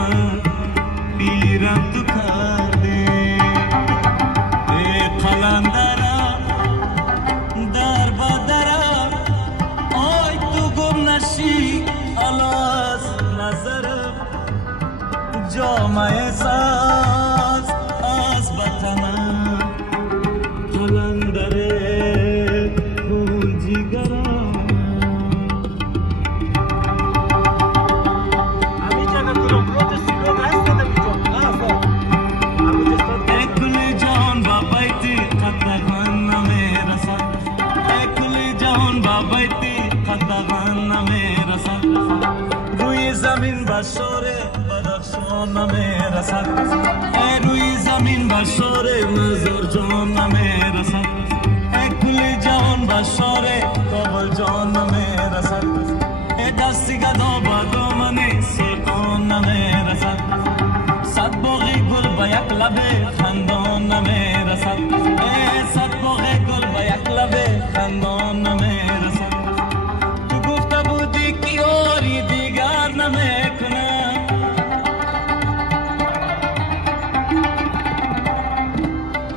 من پیرم تو کرده ای قلندرم در بدرم آی تو گم نشی الاز نظرم جامعه ساز از وطنم قلندره خون جیگرم اکل جان با بیتی قطغان نمیرسد اکل جان با بیتی قطغان نمیرسد روی زمین بشار بدخشان نمیرسد روی زمین بشار مزار جان نمیرسد اکل جان بشار کابل جان نمیرسد دستی گدا با دامن سلطان نمیرسد صد باغی گل با یک لبه خندان نمیرسد صد باغی گل با یک لبه خندان نمیرسد تو گفته بودی که یاری دیگر نمیکنه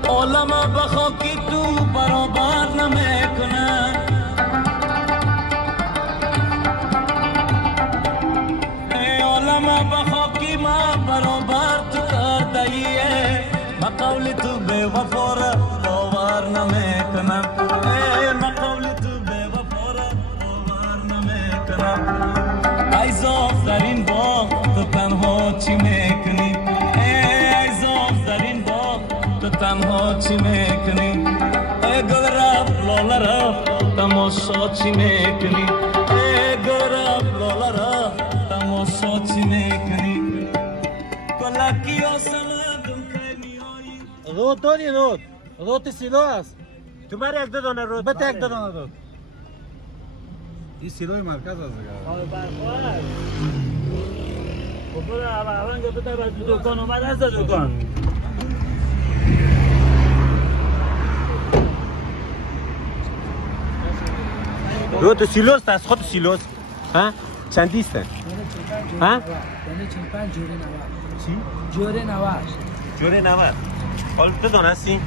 عالم به خاکی تو برابر نمیکنه با خاکی ما برابر تو کرده ایه با قول تو بے وفا را باور نمیکنم با قول تو بے وفا را باور نمیکنم ای زاف در این باغ تو تنها چی میکنی ای زاف در این باغ تو تنها چی میکنی گل رفت لاله رفت تماشا چی میکنی گل رفت لاله رفت تماشا چی میکنی کلکی آسمدم که میایی رود داری رود سیلو است تو بر یک دو دانه رود بده یک دو دانه رود این سیلوی مرکز است دیگه آره برخواه خب برو اول گفته باید دکان اومد از دکان رود سیلوست از خود سیلوست ها چندیسته ها؟ یعنی 45 جوره 90 چی؟ جوره 90 جوره 90 حال تو دانستی؟